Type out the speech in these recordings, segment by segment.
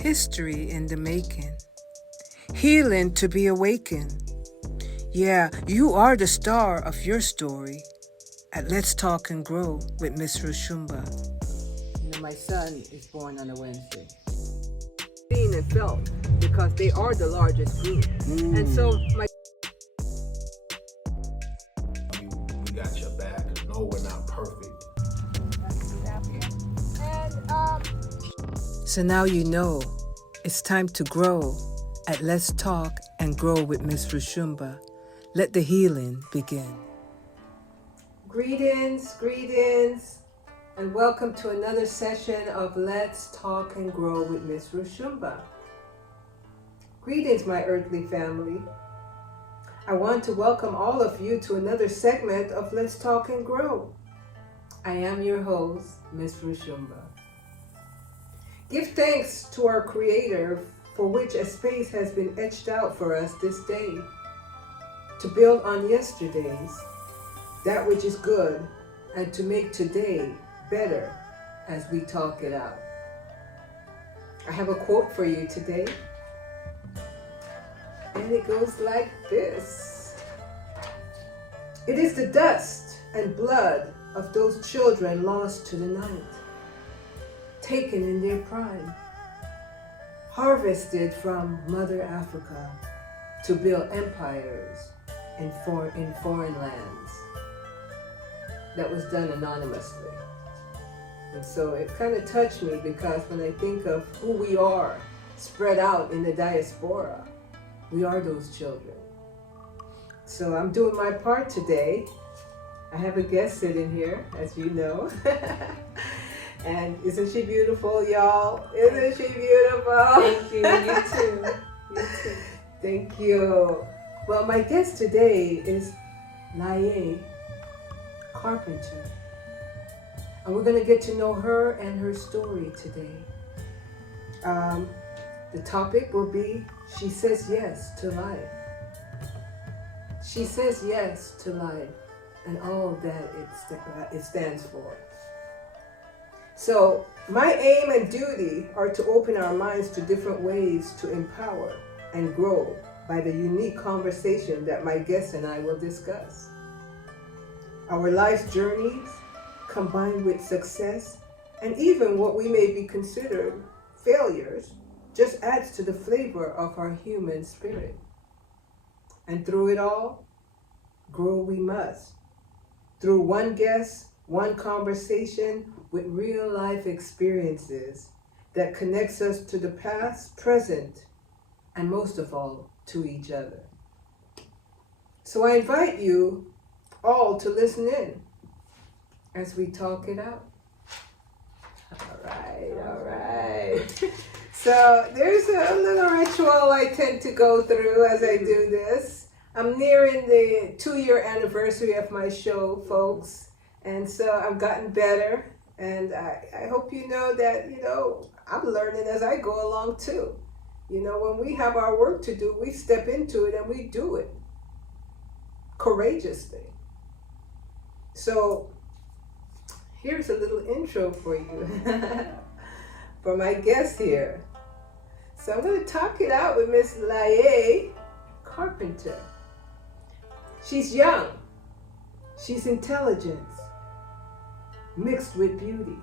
history in the making, healing to be awakened. Yeah, you are the star of your story at Let's Talk and Grow with Ms Roshumba. You know, my son is born on a Wednesday. Seen and felt because they are the largest group. And so my we got your back. No, we're not perfect. So now you know it's time to grow at Let's Talk and Grow with Ms Roshumba. Let the healing begin. Greetings, and welcome to another session of Let's Talk and Grow with Ms Roshumba. Greetings, my earthly family. I want to welcome all of you to another segment of Let's Talk and Grow. I am your host, Ms Roshumba. Give thanks to our Creator for which a space has been etched out for us this day, to build on yesterday's, that which is good, and to make today better as we talk it out. I have a quote for you today, and it goes like this. It is the dust and blood of those children lost to the night, taken in their prime, harvested from Mother Africa to build empires in foreign lands. That was done anonymously. And so it kind of touched me because when I think of who we are spread out in the diaspora, we are those children. So I'm doing my part today. I have a guest sitting here, as you know. And isn't she beautiful, y'all? Isn't she beautiful? Thank you. You too. You too. Thank you. Well, my guest today is Liyea Carpenter. And we're going to get to know her and her story today. The topic will be, she says yes to life. She says yes to life and all that it stands for. So my aim and duty are to open our minds to different ways to empower and grow by the unique conversation that my guest and I will discuss. Our life's journeys, combined with success, and even what we may be considered failures, just adds to the flavor of our human spirit. And through it all, grow we must. Through one guest, one conversation with real life experiences that connects us to the past, present, and most of all, to each other. So I invite you all to listen in as we talk it out. All right. So there's a little ritual I tend to go through as I do this. I'm nearing the 2-year anniversary of my show, folks. And so I've gotten better. And I hope you know that, I'm learning as I go along too. When we have our work to do, we step into it and we do it courageously. So here's a little intro for you for my guest here. So I'm going to talk it out with Miss Liyea Carpenter. She's young. She's intelligent, mixed with beauty.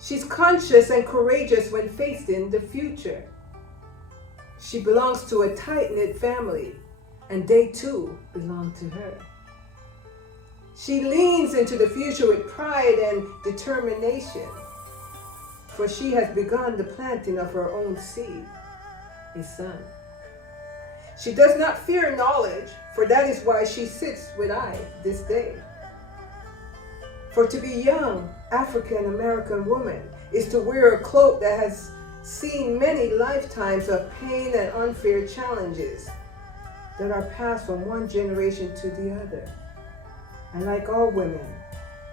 She's conscious and courageous when facing the future. She belongs to a tight-knit family, and they too belong to her. She leans into the future with pride and determination, for she has begun the planting of her own seed, a son. She does not fear knowledge, for that is why she sits with I this day. For to be young African-American woman is to wear a cloak that has seen many lifetimes of pain and unfair challenges that are passed from one generation to the other. And like all women,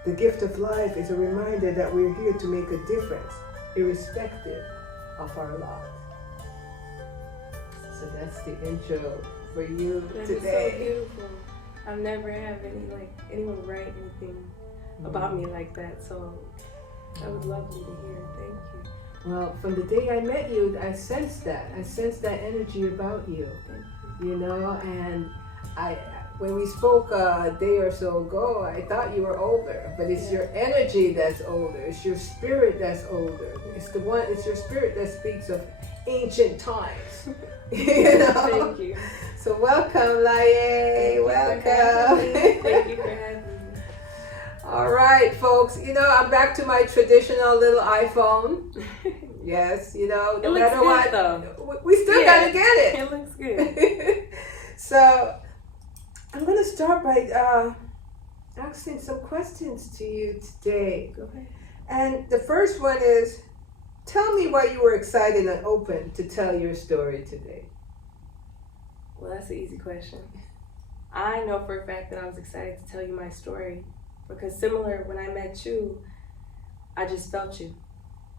the gift of life is a reminder that we're here to make a difference, irrespective of our lot. So that's the intro for you That today. is so beautiful. I've never had anyone write anything about me like that, so that was lovely to hear. Thank you. Well, from the day I met you, I sensed that. I sensed that energy about you. You know, and when we spoke a day or so ago, I thought you were older, but it's your energy that's older. It's your spirit that's older. It's your spirit that speaks of ancient times. You know? Thank you. So welcome, Liyea. Welcome. Thank you for having me. All right, folks. You know, I'm back to my traditional little iPhone. Yes, you know, no matter what, though. we still gotta get it. It looks good. So I'm gonna start by asking some questions to you today. Go ahead. And the first one is, tell me why you were excited and open to tell your story today. Well, that's an easy question. I know for a fact that I was excited to tell you my story because similar when I met you, I just felt you.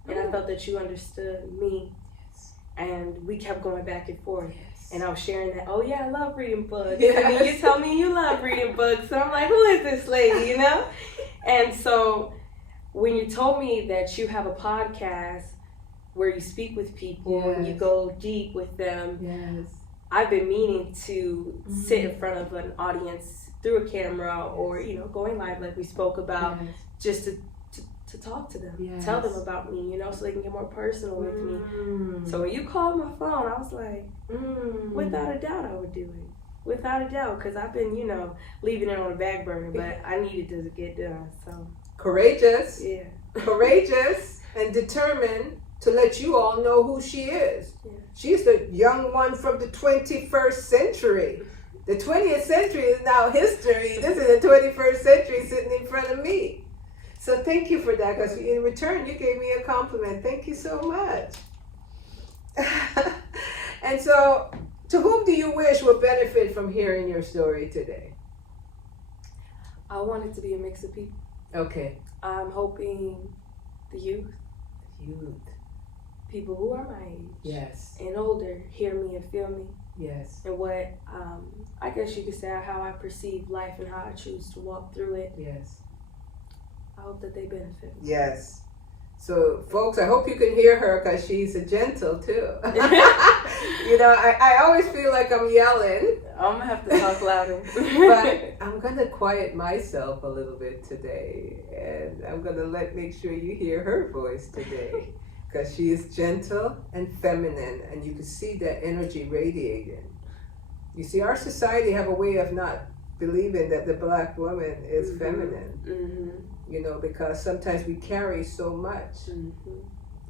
And I felt that you understood me. Yes. And we kept going back and forth. Yes. And I was sharing that, oh yeah, I love reading books. Yes. And then you tell me you love reading books. So I'm like, who is this lady, you know? And so when you told me that you have a podcast where you speak with people and you go deep with them, I've been meaning to sit in front of an audience through a camera or, you know, going live like we spoke about, just to talk to them, tell them about me, you know, so they can get more personal with me. So when you called my phone, I was like, without a doubt I would do it. Without a doubt, because I've been, you know, leaving it on the back burner, but I needed to get done, so. Courageous. Yeah. Courageous and determined to let you all know who she is. Yeah. She's the young one from the 21st century. The 20th century is now history. This is the 21st century sitting in front of me. So thank you for that, because in return, you gave me a compliment. Thank you so much. And so, to whom do you wish would benefit from hearing your story today? I want it to be a mix of people. Okay. I'm hoping the youth, people who are my age Yes. and older, hear me and feel me. Yes. And what, I guess you could say how I perceive life and how I choose to walk through it. Yes. I hope that they benefit. Yes. So, folks, I hope you can hear her because she's a gentle too. You know, I always feel like I'm yelling. I'm gonna have to talk louder. But I'm gonna quiet myself a little bit today, and I'm gonna make sure you hear her voice today, because she is gentle and feminine, and you can see that energy radiating. You see, our society have a way of not believing that the Black woman is feminine. You know, because sometimes we carry so much,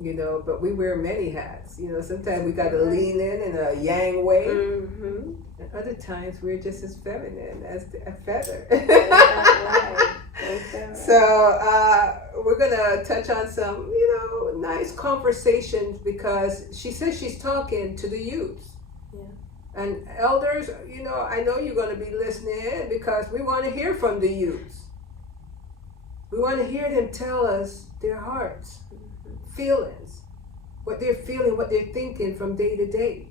you know, but we wear many hats. You know, sometimes we got to lean in a yang way, and other times we're just as feminine as a feather. So we're going to touch on some, you know, nice conversations, because she says she's talking to the youth. And elders, you know, I know you're going to be listening in, because we want to hear from the youth. We want to hear them tell us their hearts, feelings, what they're feeling, what they're thinking from day to day.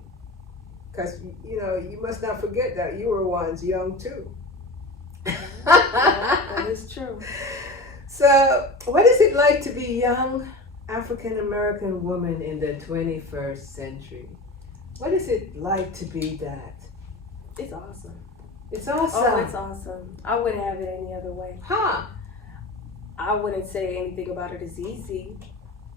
Because, you know, you must not forget that you were once young too. That is true. So, what is it like to be a young African-American woman in the 21st century? What is it like to be that? It's awesome. It's awesome. Oh, it's awesome. I wouldn't have it any other way. Huh? I wouldn't say anything about it is easy.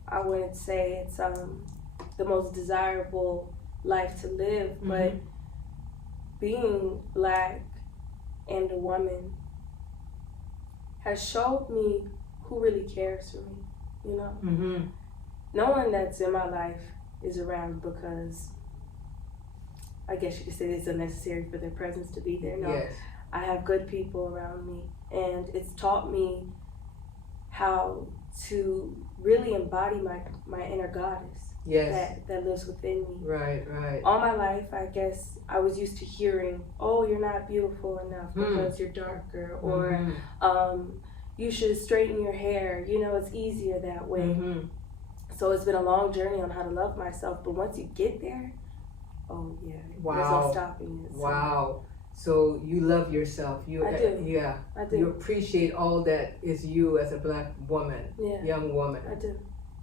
I wouldn't say it's the most desirable life to live, but being Black and a woman has showed me who really cares for me, you know? No one that's in my life is around because I guess you could say it's unnecessary for their presence to be there. No, yes. I have good people around me, and it's taught me how to really embody my inner goddess. Yes. That lives within me. Right. All my life, I guess I was used to hearing, "Oh, you're not beautiful enough because you're darker," or "You should straighten your hair. You know, it's easier that way." So it's been a long journey on how to love myself, but once you get there, oh yeah, there's no stopping it. So. Wow. So you love yourself. I do. Yeah. I do. You appreciate all that is you as a Black woman, young woman. I do.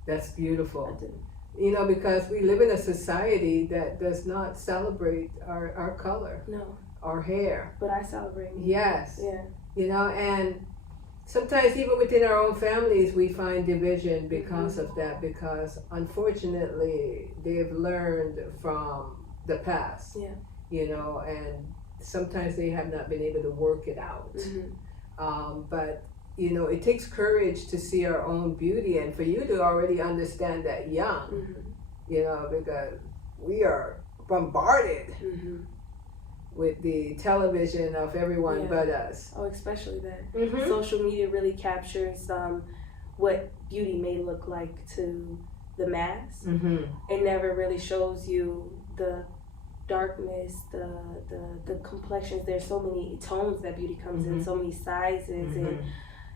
That's beautiful. I do. You know, because we live in a society that does not celebrate our color, No, our hair. but I celebrate me. Yes. Yeah. You know, and sometimes even within our own families we find division because of that, because unfortunately they've learned from the past. Yeah. You know, and sometimes they have not been able to work it out. But you know, it takes courage to see our own beauty, and for you to already understand that young, you know, because we are bombarded with the television of everyone but us. Oh, especially that. Social media really captures what beauty may look like to the mass. It never really shows you the darkness, the complexions. There's so many tones that beauty comes in, so many sizes, and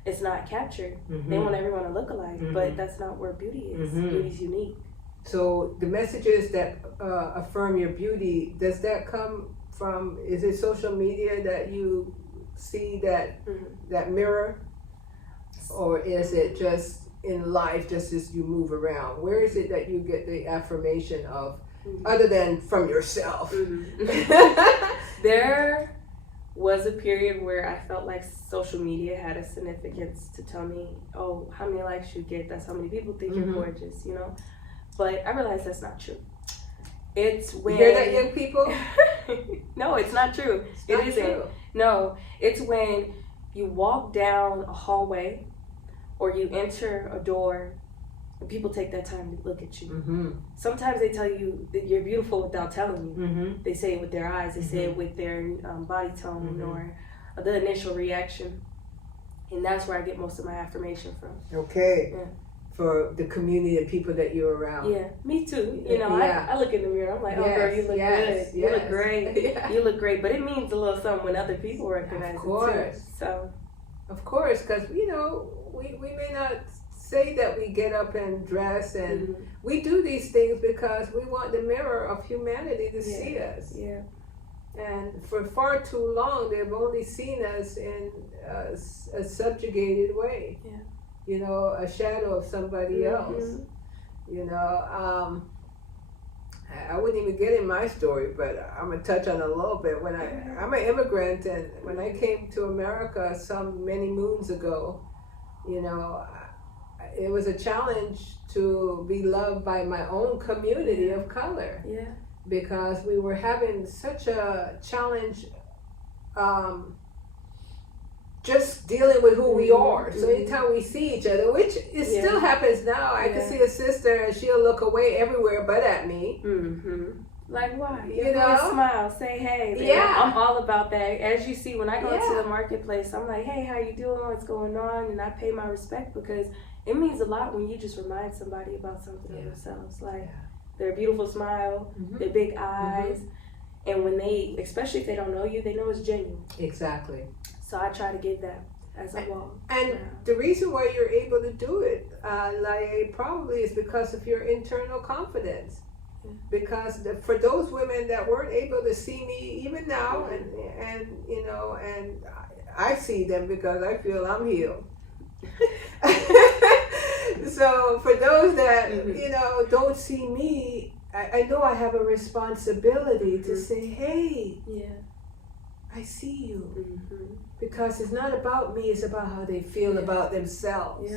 it's not captured. They want everyone to look alike, but that's not where beauty is. Beauty's unique. So the messages that affirm your beauty, does that come from, is it social media that you see that mirror? Or is it just in life, just as you move around? Where is it that you get the affirmation of, other than from yourself? There was a period where I felt like social media had a significance to tell me, oh, how many likes you get, that's how many people think you're gorgeous, you know? But I realized that's not true. It's when... You hear that, young people? No, it's not true. It isn't. True. No, it's when you walk down a hallway or you enter a door and people take that time to look at you. Sometimes they tell you that you're beautiful without telling you. They say it with their eyes, they say it with their body tone or the initial reaction. And that's where I get most of my affirmation from. Okay. Yeah. For the community and people that you're around. Yeah, me too. You know, Yeah. I look in the mirror, I'm like, oh girl, you look good. You look great. You look great. But it means a little something when other people recognize it too. So, of course, because, you know, we may not say that we get up and dress and we do these things because we want the mirror of humanity to see us. Yeah. And for far too long, they've only seen us in a subjugated way. Yeah. You know, a shadow of somebody else. You know, I wouldn't even get in my story, but I'm gonna touch on it a little bit. When I'm an immigrant, and when I came to America many moons ago, you know, it was a challenge to be loved by my own community of color. Yeah. Because we were having such a challenge just dealing with who we are. So anytime we see each other, which it still happens now, I can see a sister and she'll look away everywhere but at me. Like, why? You know? Smile, say hey. Yeah. I'm all about that. As you see, when I go to the marketplace, I'm like, hey, how you doing? What's going on? And I pay my respect because it means a lot when you just remind somebody about something of themselves. Like their beautiful smile, their big eyes. And when they, especially if they don't know you, they know it's genuine. Exactly. So I try to give that as I walk. And the reason why you're able to do it, Liyea, probably is because of your internal confidence. Because for those women that weren't able to see me even now, and you know, and I see them because I feel I'm healed. So for those that you know don't see me, I know I have a responsibility to say, hey, I see you. Because it's not about me, it's about how they feel about themselves.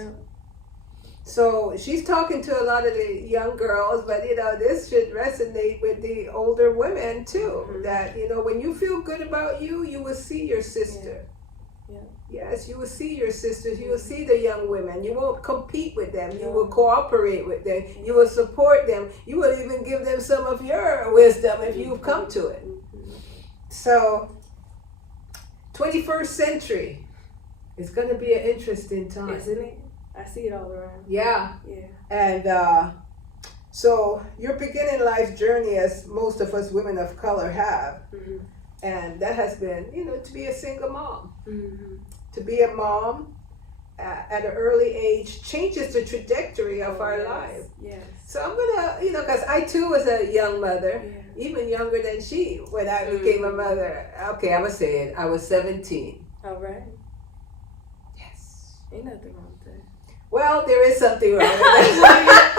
So she's talking to a lot of the young girls, but you know, this should resonate with the older women too. That, you know, when you feel good about you, you will see your sister. Yes, you will see your sisters, you will see the young women. You won't compete with them, you will cooperate with them, you will support them, you will even give them some of your wisdom if you've come to it. So 21st century is going to be an interesting time. Isn't it? I see it all around. Yeah. And so you're beginning life's journey as most of us women of color have. And that has been, you know, to be a single mom. To be a mom at an early age changes the trajectory of our life. So I'm going to, you know, because I too was a young mother, even younger than she when I became a mother. Okay, I would say it. I was 17. All right. Yes. Ain't nothing wrong with that. Well, there is something wrong with that.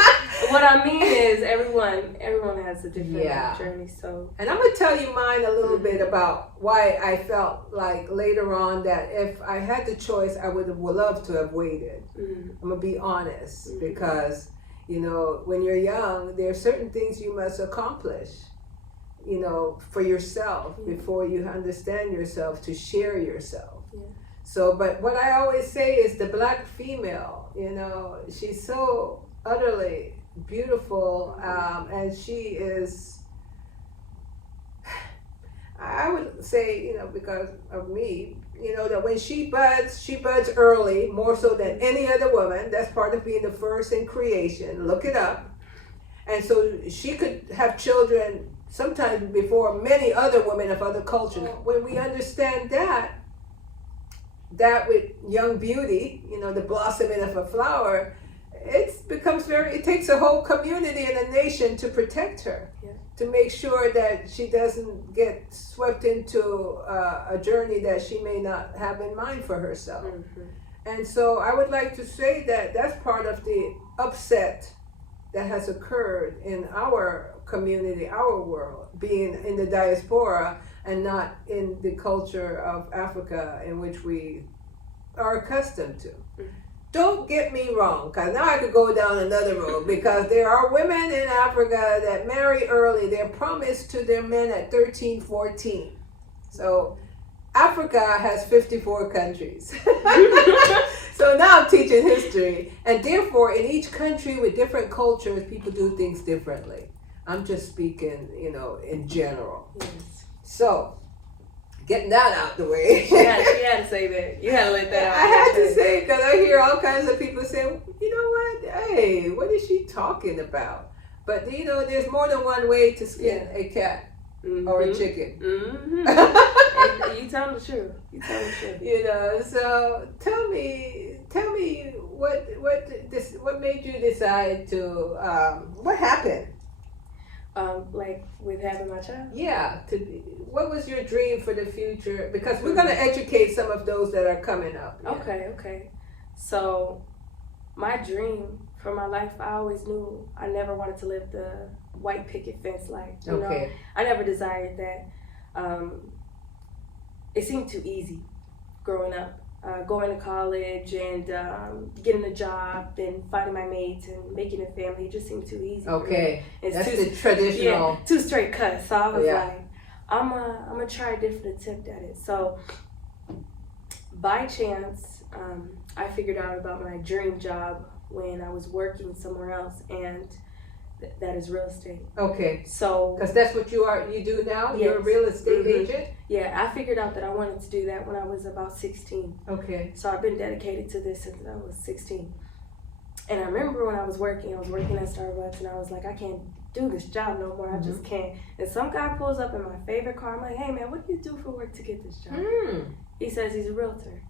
what I mean is everyone has a different journey. So, and I'm gonna tell you mine a little bit about why I felt like later on that if I had the choice, I would love to have waited. I'm gonna be honest, because when you're young, there are certain things you must accomplish, for yourself before you understand yourself, to share yourself. So, but what I always say is the Black female, she's so utterly beautiful, and she is, I would say, because of me, that when she buds early, more so than any other woman. That's part of being the first in creation. Look it up. And so she could have children sometimes before many other women of other cultures. When we understand that with young beauty, the blossoming of a flower, it takes a whole community and a nation to protect her, to make sure that she doesn't get swept into a journey that she may not have in mind for herself. And so I would like to say that that's part of the upset that has occurred in our community, our world, being in the diaspora and not in the culture of Africa in which we are accustomed to. Don't get me wrong, because now I could go down another road, because there are women in Africa that marry early. They're promised to their men at 13, 14. So Africa has 54 countries. So now I'm teaching history. And therefore, in each country with different cultures, people do things differently. I'm just speaking, in general. Yes. So, getting that out the way. You had to say that. You had to let that out. I had to say it, because I hear all kinds of people say, you know what? Hey, what is she talking about? But, there's more than one way to skin a cat or a chicken. You tell the truth. So tell me what made you decide to, what happened? Like with having my child? Yeah. What was your dream for the future? Because we're going to educate some of those that are coming up. Yeah. Okay. So my dream for my life, I always knew I never wanted to live the white picket fence life. You know? I never desired that. It seemed too easy growing up. Going to college and getting a job, then finding my mates and making a family, it just seemed too easy. Okay, that's the traditional. Too straight cut. So I was like, I'm gonna try a different attempt at it. So by chance, I figured out about my dream job when I was working somewhere else, and that is real estate. Okay. So because that's what you do now. Yes. You're a real estate agent. Yeah, I figured out that I wanted to do that when I was about 16. Okay. So I've been dedicated to this since I was 16. And I remember when I was working at Starbucks, and I was like, I can't do this job no more. I just can't. And some guy pulls up in my favorite car. I'm like, hey man, what do you do for work to get this job? He says he's a realtor.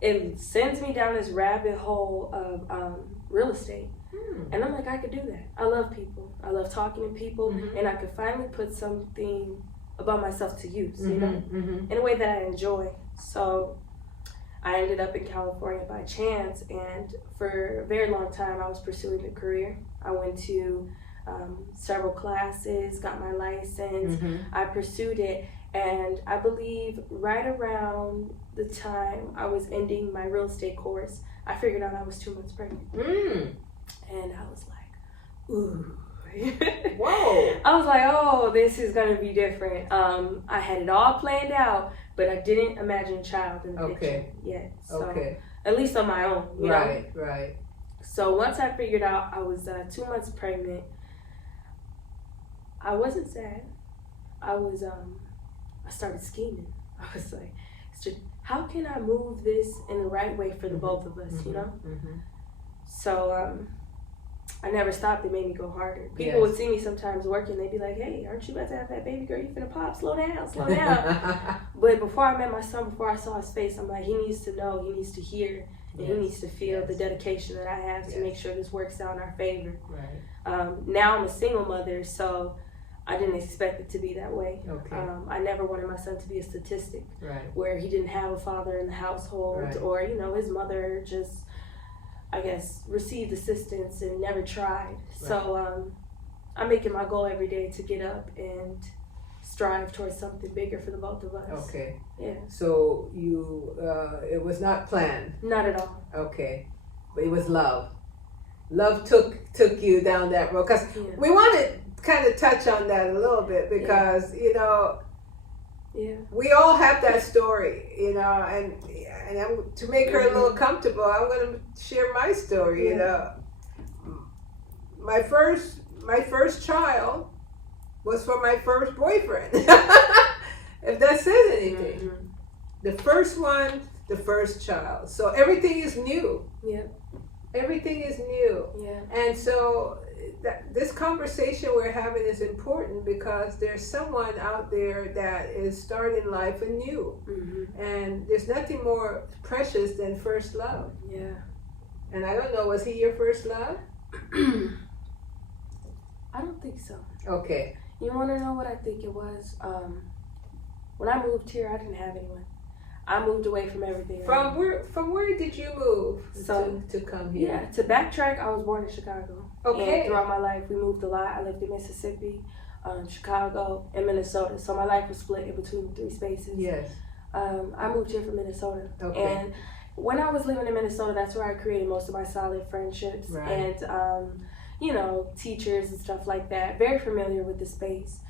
It sends me down this rabbit hole of real estate. And I'm like, I could do that. I love people. I love talking to people, and I could finally put something about myself to use, in a way that I enjoy. So I ended up in California by chance, and for a very long time I was pursuing a career. I went to several classes, got my license, I pursued it, and I believe right around the time I was ending my real estate course, I figured out I was 2 months pregnant. And I was like, ooh. Whoa. I was like, oh, this is going to be different. I had it all planned out, but I didn't imagine a child in the picture yet. So, at least on my own. You know? Right. So once I figured out I was 2 months pregnant, I wasn't sad. I started scheming. I was like, how can I move this in the right way for the both of us, you know? So I never stopped. It made me go harder. People would see me sometimes working. They'd be like, hey, aren't you about to have that baby girl? You finna pop. Slow down. But before I met my son, before I saw his face, I'm like, he needs to know, he needs to hear, and he needs to feel the dedication that I have to make sure this works out in our favor. Now I'm a single mother, so I didn't expect it to be that way. I never wanted my son to be a statistic where he didn't have a father in the household or, his mother just... I guess, received assistance and never tried. So I'm making my goal every day to get up and strive towards something bigger for the both of us. Okay. Yeah. So you, it was not planned. Not at all. Okay, but it was love. Love took you down that road, because we want to kind of touch on that a little bit, because you know, we all have that story, you know, and to make her a little comfortable, I'm going to share my story. You know, my first child was from my first boyfriend. If that says anything, the first one, the first child. So everything is new. Yeah. Everything is new. Yeah. And so this conversation we're having is important, because there's someone out there that is starting life anew. And there's nothing more precious than first love. Yeah. And I don't know, was he your first love? I don't think so. Okay. You want to know what I think it was? When I moved here, I didn't have anyone. I moved away from everything. From where did you move to come here? Yeah, to backtrack, I was born in Chicago. Okay. And throughout my life, we moved a lot. I lived in Mississippi, Chicago, and Minnesota. So my life was split in between 3 spaces. Yes. I moved here from Minnesota. Okay. And when I was living in Minnesota, that's where I created most of my solid friendships. Right. And, you know, teachers and stuff like that. Very familiar with the space.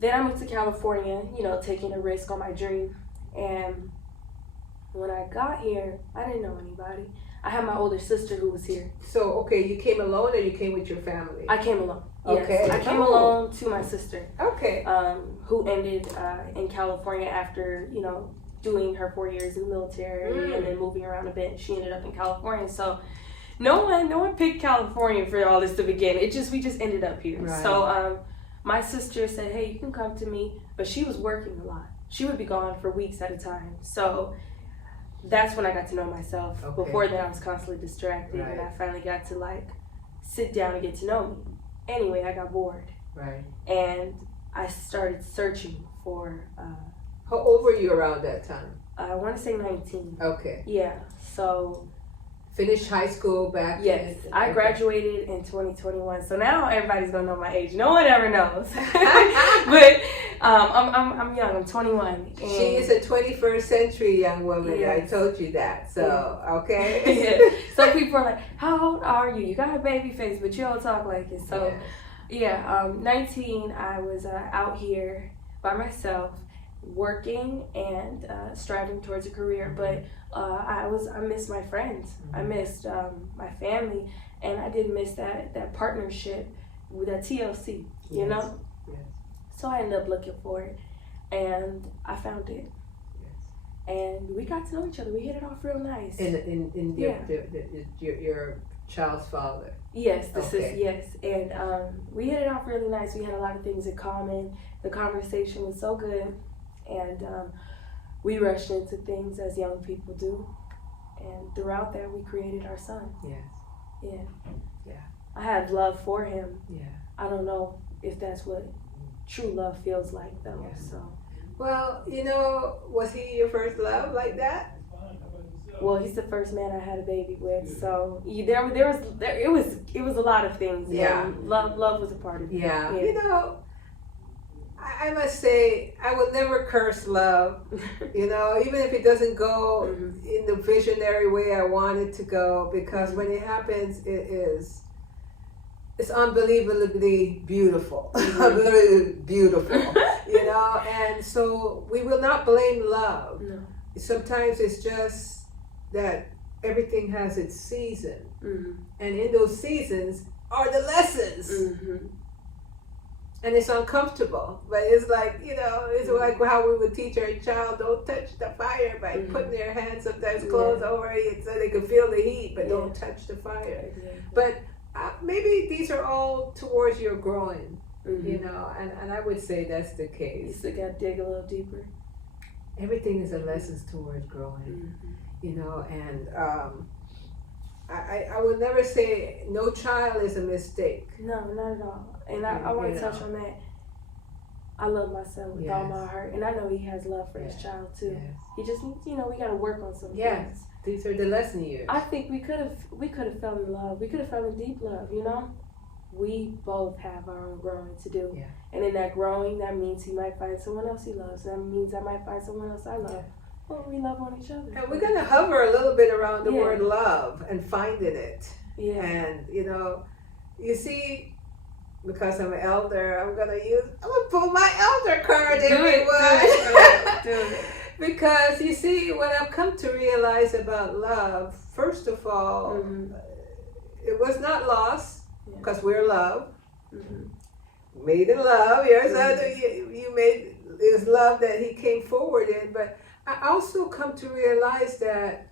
Then I moved to California, you know, taking a risk on my dream. And when I got here, I didn't know anybody. I had my older sister who was here. So, okay, you came alone, or you came with your family? I came alone. Okay. Yes. I came alone to my sister. Okay. Who ended in California after, you know, doing her 4 years in the military and then moving around a bit. She ended up in California. So no one picked California for all this to begin. We just ended up here. Right. So my sister said, hey, you can come to me. But she was working a lot. She would be gone for weeks at a time. So that's when I got to know myself. Okay. Before then, I was constantly distracted, and I finally got to like sit down and get to know me. Anyway, I got bored. Right. And I started searching for. How old were you around that time? I want to say 19. Okay. Yeah. So. Finished high school back. Yes, I graduated in 2021. So now everybody's gonna know my age. No one ever knows. But I'm young. I'm 21. And she is a 21st century young woman. Yes. I told you that. So okay. Yeah. Some people are like, "How old are you? You got a baby face, but you don't talk like it." So, 19. I was out here by myself, working and striving towards a career, but I missed my friends. I missed my family, and I did miss that partnership with that TLC, you know? Yes. So I ended up looking for it, and I found it. Yes. And we got to know each other. We hit it off real nice. In your child's father. Yes, Okay. yes. And we hit it off really nice. We had a lot of things in common. The conversation was so good. And we rushed into things as young people do. And throughout that, we created our son. Yes. Yeah. Yeah. I had love for him. Yeah. I don't know if that's what true love feels like, though. Yeah. So. Well, you know, was he your first love like that? Well, he's the first man I had a baby with, so it was a lot of things. Yeah. And love was a part of it. Yeah. You know, I must say, I will never curse love, you know, even if it doesn't go in the visionary way I want it to go, because when it happens, it's unbelievably beautiful, unbelievably beautiful, you know, and so we will not blame love. No. Sometimes it's just that everything has its season, and in those seasons are the lessons. And it's uncomfortable, but it's like, you know, it's like how we would teach our child, don't touch the fire, by putting their hands sometimes close over it so they can feel the heat, but don't touch the fire. Exactly. But maybe these are all towards your growing, you know, and I would say that's the You case. still got to dig a little deeper. Everything is a lesson towards growing, you know, and I would never say no child is a mistake. No, not at all. And I want to touch on that. I love my son with all Yes. my heart, and I know he has love for his Yes. child too. Yes. He just needs, we got to work on some Yes. things. These are the lesson years. I think we could have fell in love. We could have fell in deep love. We both have our own growing to do, Yeah. and in that growing, that means he might find someone else he loves. That means I might find someone else I love. Yeah. Well, we love on each other. And we're going to hover a little bit around the Yeah. word love and finding it. Yeah. And, you see, because I'm an elder, I'm going to pull my elder card, everyone. Do it. Because, you see, what I've come to realize about love, first of all, Mhm. it was not lost, Yeah. because we're love. Mhm. Made in love. Yours, Mhm. you made is love that he came forward in. But I also come to realize that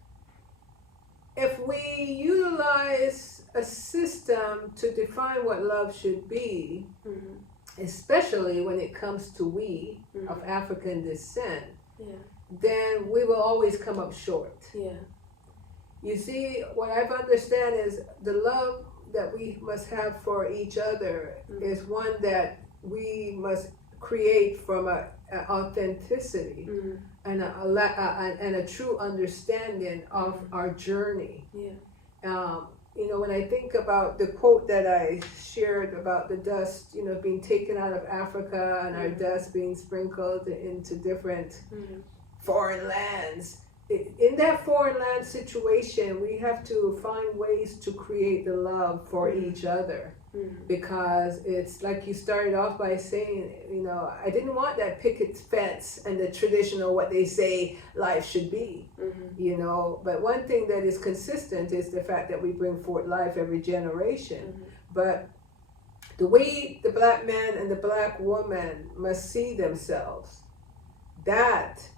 if we utilize a system to define what love should be, Mhm. especially when it comes to we Mhm. of African descent, Yeah. then we will always come up short. Yeah. You see, what I've understand is the love that we must have for each other is one that we must create from a authenticity Mhm. and a true understanding of our journey. Yeah. When I think about the quote that I shared about the dust, being taken out of Africa and our dust being sprinkled into different Mhm. foreign lands. In that foreign land situation, we have to find ways to create the love for each other. Mhm. Because it's like you started off by saying, I didn't want that picket fence and the traditional what they say life should be, Mhm. But one thing that is consistent is the fact that we bring forth life every generation. Mhm. But the way the black man and the black woman must see themselves, that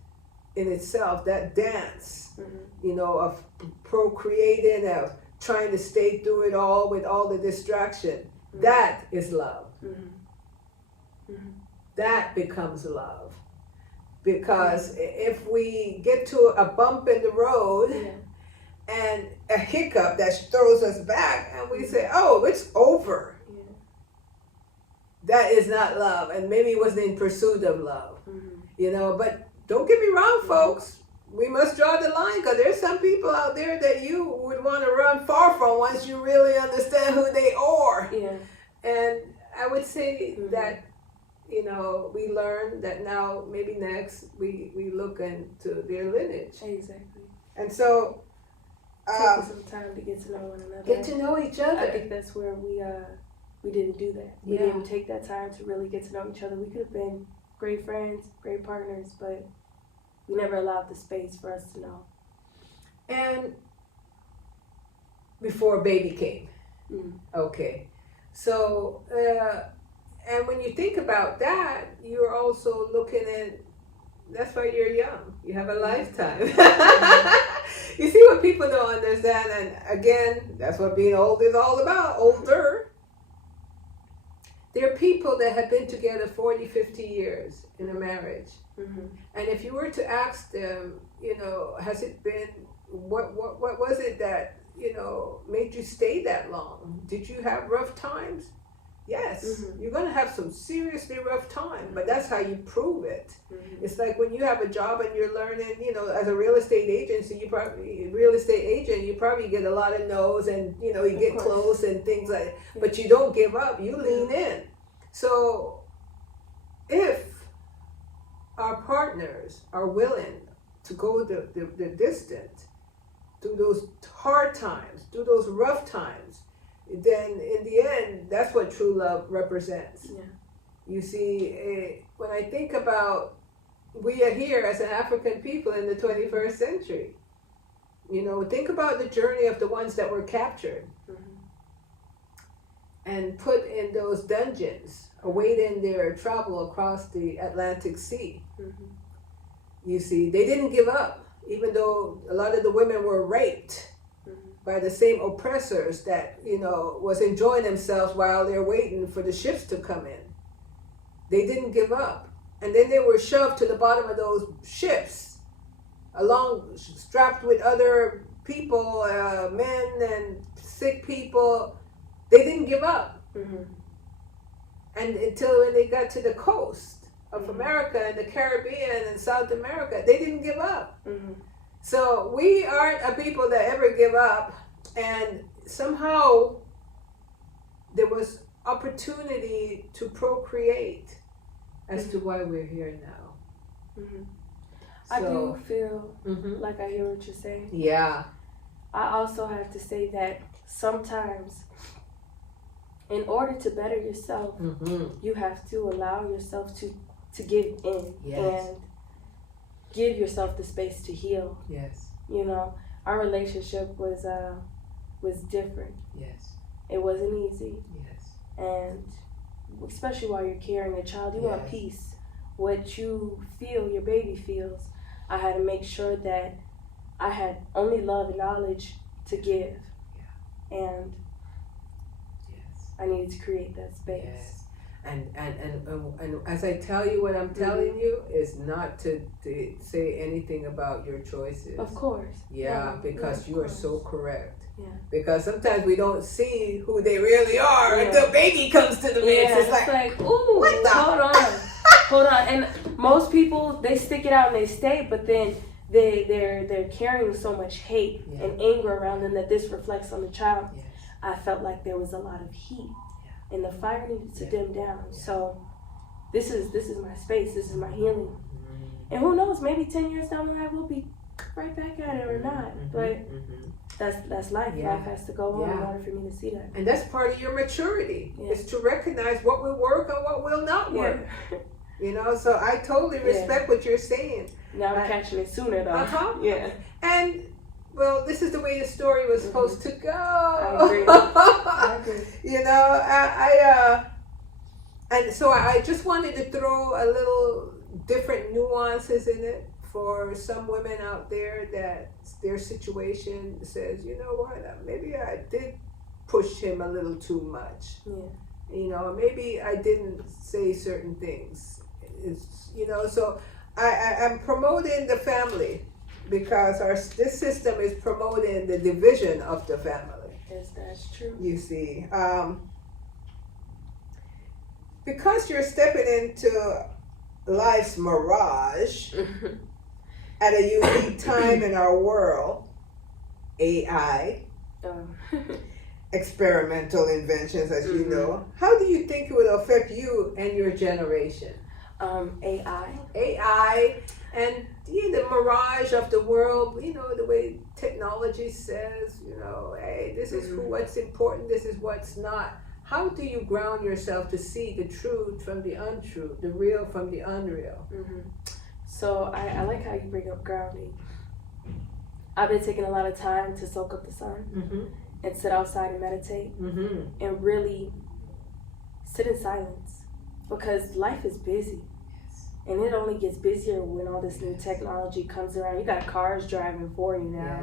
in itself, that dance, Mhm. of procreating, of trying to stay through it all with all the distraction, that is love. Mhm. Mhm. That becomes love. Because if we get to a bump in the road Yeah. and a hiccup that throws us back and we say, oh, it's over, Yeah. that is not love. And maybe it wasn't in pursuit of love, Mhm. But don't get me wrong, folks. We must draw the line because there's some people out there that you would want to run far from once you really understand who they are. Yeah. And I would say Mhm. that, we learn that now, maybe next, we look into their lineage. Exactly. And so, Taking some time to get to know one another. get to know each I other. think that's where we didn't do that. We Yeah. didn't take that time to really get to know each other. We could have been great friends, great partners, but we never allowed the space for us to know. And before baby came. Mm. Okay. So, and when you think about that, you're also looking at, that's why you're young. You have a lifetime. You see what people don't understand, and again, that's what being old is all about, older. There are people that have been together 40, 50 years in a marriage. Mm-hmm. And if you were to ask them, has it been, what was it that, made you stay that long? Did you have rough times? Yes, Mhm. you're going to have some seriously rough time, but that's how you prove it. Mm-hmm. It's like when you have a job and you're learning, as a real estate agent, you probably get a lot of no's and, you Of get course. close and things like, Yeah. but you don't give up, you lean in. So if our partners are willing to go the distance through those hard times, through those rough times, then in the end, that's what true love represents. Yeah. You see, when I think about, we are here as an African people in the 21st century. Think about the journey of the ones that were captured Mm-hmm. and put in those dungeons, awaiting their travel across the Atlantic Sea. Mm-hmm. You see, they didn't give up, even though a lot of the women were raped Mm-hmm. by the same oppressors that, was enjoying themselves while they're waiting for the ships to come in. They didn't give up. And then they were shoved to the bottom of those ships, strapped with other people, men and sick people. They didn't give up. Mm-hmm. And until when they got to the coast, of America and the Caribbean and South America, they didn't give up. So we aren't a people that ever give up, and somehow there was opportunity to procreate as to why we're here now. I do feel like I hear what you're saying. Yeah. I also have to say that sometimes in order to better yourself, you have to allow yourself to give in and give yourself the space to heal. Yes. You know, our relationship was different. Yes. It wasn't easy. Yes. And especially while you're carrying a child, you want peace. What you feel, your baby feels. I had to make sure that I had only love and knowledge to give. And I needed to create that space. Yes. And as I tell you, what I'm telling you is not to say anything about your choices. Of course. Yeah, because you are so correct. Yeah. Because sometimes we don't see who they really are until baby comes to the mix. Yeah, it's like, ooh, what the? Hold on. And most people, they stick it out and they stay, but then they're carrying so much hate and anger around them that this reflects on the child. Yes. I felt like there was a lot of heat, and the fire needed to dim down. So this is my space. This is my healing. And who knows? Maybe 10 years down the line we'll be right back at it or not. But that's life. Life has to go on in order for me to see that. And that's part of your maturity is to recognize what will work and what will not work. You know, so I totally respect what you're saying. Now I'm catching it sooner though. Yeah. And well, this is the way the story was supposed to go. I agree. I agree. You know, and so I just wanted to throw a little different nuances in it for some women out there that their situation says, you know what, maybe I did push him a little too much. Yeah. You know, maybe I didn't say certain things. It's, you know, so I'm promoting the family because this system is promoting the division of the family. Yes, that's true. You see, because you're stepping into life's mirage at a unique time in our world, AI, experimental inventions, as you know, how do you think it would affect you and your generation? AI, and the mirage of the world, you know, the way technology says, you know, hey, this is what's important, this is what's not. How do you ground yourself to see the truth from the untrue, the real from the unreal? So I like how you bring up grounding. I've been taking a lot of time to soak up the sun and sit outside and meditate and really sit in silence because life is busy. And it only gets busier when all this new technology comes around. You got cars driving for you now,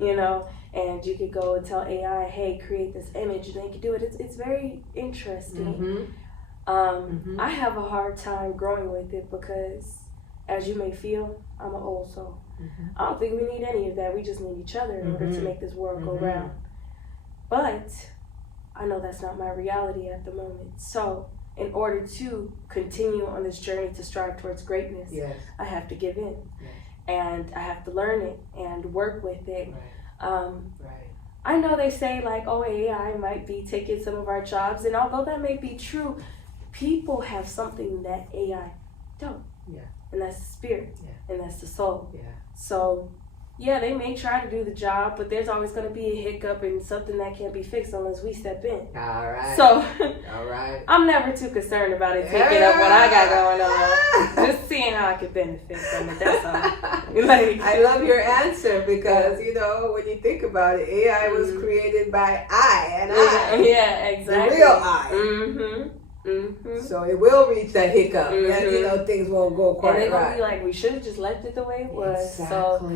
you know, and you could go and tell AI, hey, create this image, and they can do it. It's very interesting. I have a hard time growing with it because, as you may feel, I'm an old soul. I don't think we need any of that. We just need each other in order to make this world go round. But I know that's not my reality at the moment. So in order to continue on this journey to strive towards greatness, I have to give in. And I have to learn it and work with it. I know they say like, oh, AI might be taking some of our jobs, and although that may be true, people have something that AI don't. And that's the spirit, and that's the soul. So yeah, they may try to do the job, but there's always going to be a hiccup and something that can't be fixed unless we step in. So I'm never too concerned about it taking up what I got going on. Just seeing how I could benefit from it, that's all. Like, I love your answer because, you know, when you think about it, AI was created by I and I. Yeah, exactly. The real I. So it will reach that hiccup and, you know, things won't go quite right. And they're going to be like, we should have just left it the way it was. Exactly. So,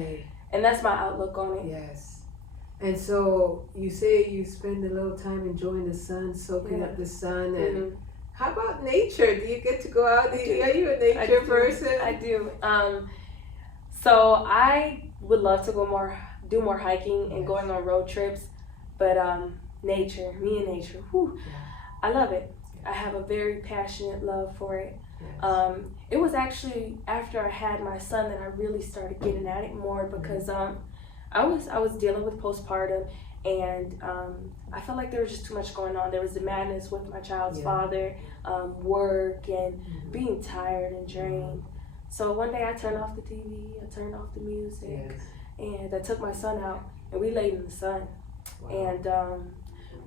and that's my outlook on it. Yes. And so you say you spend a little time enjoying the sun, soaking up the sun. And how about nature? Do you get to go out? Are you a nature person? I do. So I would love to do more hiking and going on road trips. But nature, me and nature, I love it. I have a very passionate love for it. Yes. It was actually after I had my son that I really started getting at it more, because I was dealing with postpartum, and I felt like there was just too much going on. There was the madness with my child's father, work, and being tired and drained. So one day I turned off the TV, I turned off the music, and I took my son out, and we laid in the sun. Wow. And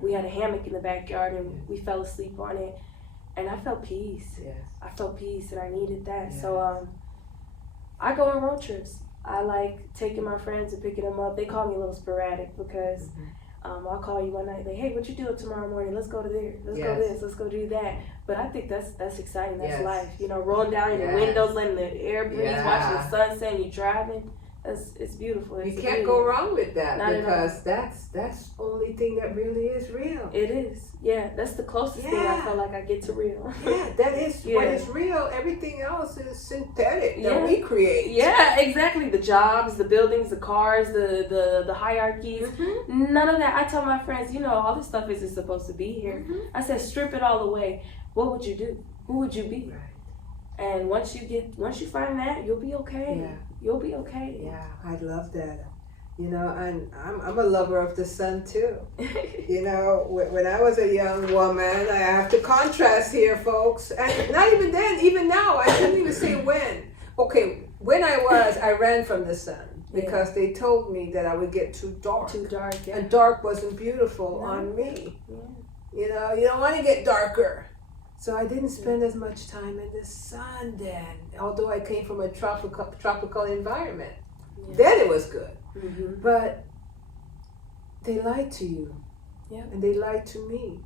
we had a hammock in the backyard, and we fell asleep on it, and I felt peace. Yes. I felt peace, and I needed that. Yes. So I go on road trips. I like taking my friends and picking them up. They call me a little sporadic because I'll call you one night, like, hey, what you doing tomorrow morning? Let's go to there. Let's go this. Let's go do that. But I think that's exciting. That's life. You know, rolling down your windows, letting the air breeze, watching the sunset, and you driving. It's beautiful. You can't go wrong with that. Not because that's the only thing that really is real. It is. Yeah, that's the closest thing I feel like I get to real. Yeah, that is what is real. Everything else is synthetic that we create. Yeah, exactly. The jobs, the buildings, the cars, the hierarchies. None of that. I tell my friends, you know, all this stuff isn't supposed to be here. I said, strip it all away. What would you do? Who would you be? Right. And once you find that, you'll be okay. Yeah. You'll be okay. Yeah, I love that. You know, and I'm a lover of the sun too. You know, when I was a young woman, I have to contrast here, folks. And not even then, even now, I shouldn't even say when. Okay, when I ran from the sun because they told me that I would get too dark. Too dark, And dark wasn't beautiful on me. Yeah. You know, you don't want to get darker. So I didn't spend as much time in the sun then, although I came from a tropical environment. Yeah. Then it was good. But they lied to you. Yeah. And they lied to me.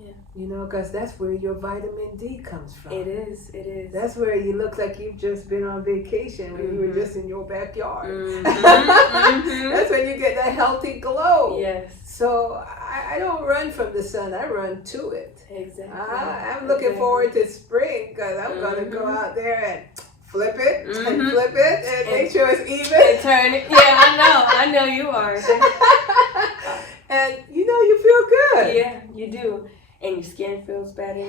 Yeah. You know, because that's where your vitamin D comes from. It is. That's where you look like you've just been on vacation when you were just in your backyard. That's when you get that healthy glow. Yes. So I don't run from the sun. I run to it. Exactly. I'm looking forward to spring because I'm going to go out there and flip it and flip it and make sure it's even. And turn it. Yeah, I know you are. And you know, you feel good. Yeah, you do. And your skin feels better.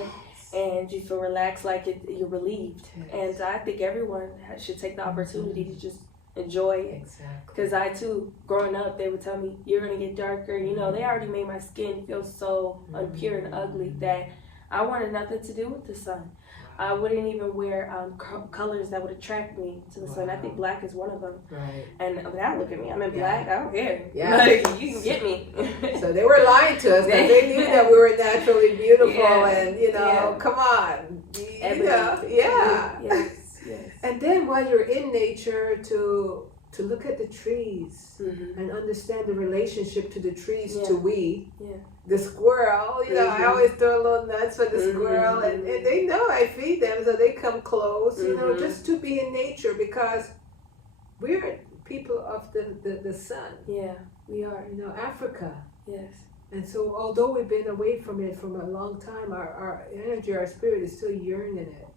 And you feel relaxed, like you're relieved. Yes. And I think everyone should take the opportunity to just enjoy it. Exactly. Because I too, growing up, they would tell me, you're going to get darker. You know, they already made my skin feel so unpure and ugly that I wanted nothing to do with the sun. I wouldn't even wear colors that would attract me to the sun. I think black is one of them. Right. And now look at me. I'm in black. I don't care. Yeah. Like, you can get me. So they were lying to us because they knew that we were naturally beautiful and, you know, come on. You know, Yes. And then while you're in nature to look at the trees and understand the relationship to the trees to we. Yeah. The squirrel, you know, I always throw a little nuts for the squirrel, and they know I feed them, so they come close, you know, just to be in nature because we're people of the sun. Yeah, we are. You know, Africa. Yes. And so, although we've been away from it from a long time, our energy, our spirit is still yearning it.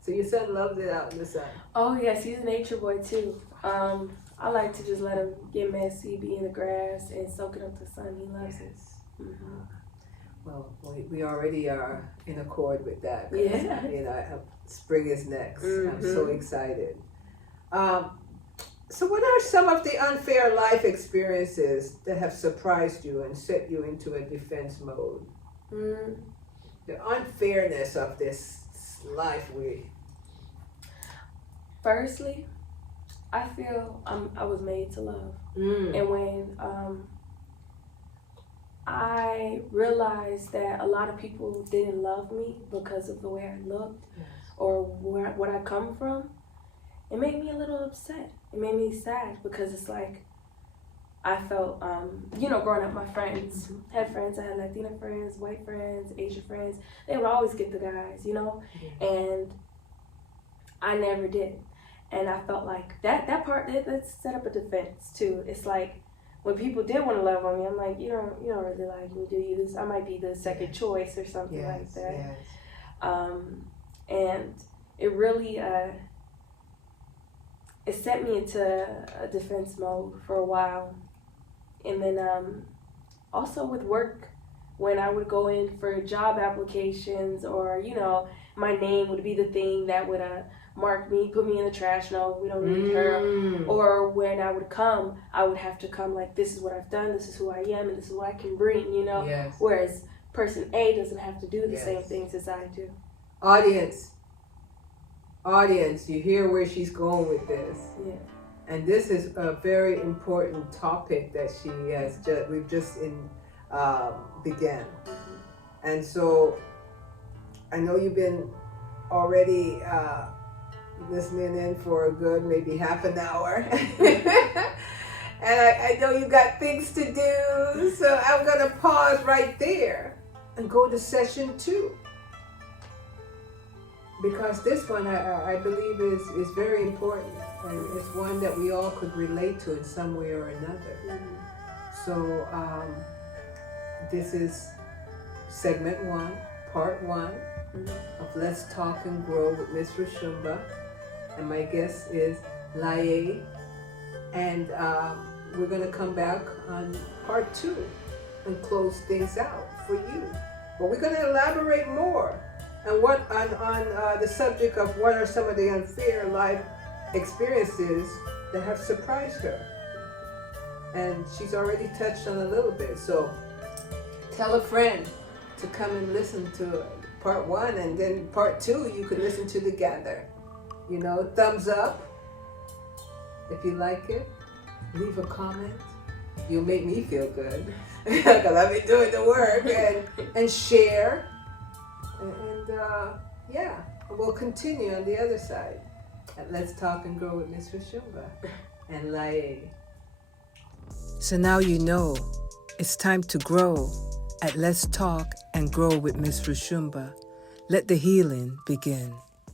So your son loves it out in the sun. Oh yes, he's a nature boy too. I like to just let him get messy, be in the grass, and soak it up the sun. He loves it. Well, we already are in accord with that. Yeah. You know, spring is next. I'm so excited. So what are some of the unfair life experiences that have surprised you and set you into a defense mode? The unfairness of this life Firstly, I feel I was made to love. And when I realized that a lot of people didn't love me because of the way I looked or what I come from, it made me a little upset. It made me sad because it's like I felt, you know, growing up, my friends had friends. I had Latina friends, white friends, Asian friends. They would always get the guys, you know, and I never did. And I felt like that part, let's set up a defense too. It's like when people did want to love on me, I'm like, you don't really like me, do you? I might be the second choice or something like that. And it really, it set me into a defense mode for a while. And then also with work, when I would go in for job applications, or my name would be the thing that would mark me, put me in the trash. No, we don't need her. Or when I would come, I would have to come like, this is what I've done, this is who I am, and this is what I can bring. Yes. Whereas person A doesn't have to do the Yes. same things as I do. Audience, you hear where she's going with this. Yeah. And this is a very important topic that we've just began. And so I know you've been already listening in for a good maybe half an hour. And I know you got things to do, so I'm going to pause right there and go to session 2. Because this one I believe is very important, and it's one that we all could relate to in some way or another. So this is segment 1, part 1 of Let's Talk and Grow with Ms Roshumba, and my guest is Liyea, and we're going to come back on part 2 and close things out for you. But we're going to elaborate more on the subject of what are some of the unfair life experiences that have surprised her. And she's already touched on a little bit. So tell a friend to come and listen to part 1, and then part 2 you could listen to together. Thumbs up if you like it. Leave a comment. You'll make me feel good because I've been doing the work. And share. And we'll continue on the other side. And Let's Talk and Grow with Ms Roshumba and Liyea. So now you know it's time to grow at Let's Talk and Grow with Ms Roshumba. Let the healing begin.